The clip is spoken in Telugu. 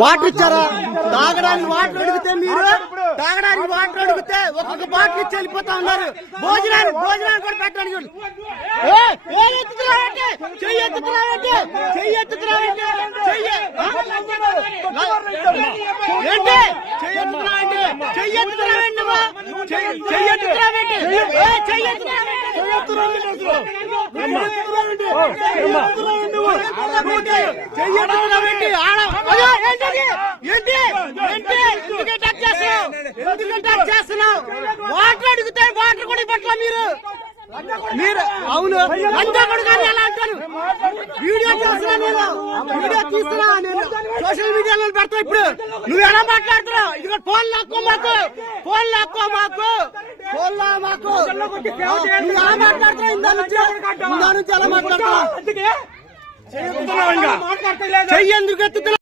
వాటర్ ఇచ్చారా? తాగడానికి వాటర్ అడిగితే ఒక్కొక్క బాటిల్ ఇచ్చి వెళ్ళిపోతా ఉన్నారు. భోజనాలు కూడా పెట్టడానికి వాటర్ అడిగితే వాటర్ కూడా పట్ల మీరు అవును అంతా కూడా ఎలా అంటారు? వీడియో తీస్తున్నా నేను సోషల్ మీడియాలో పెడతా. ఇప్పుడు నువ్వు ఎలా మాట్లాడుతున్నావు? ఇది ఫోన్ లాక్కో మాకు ఎలా మాట్లాడుతున్నావు? ఇందా నుంచి ఎలా మాట్లాడుతున్నావు? చెయ్యి ఎందుకు ఎత్తుతున్నావు?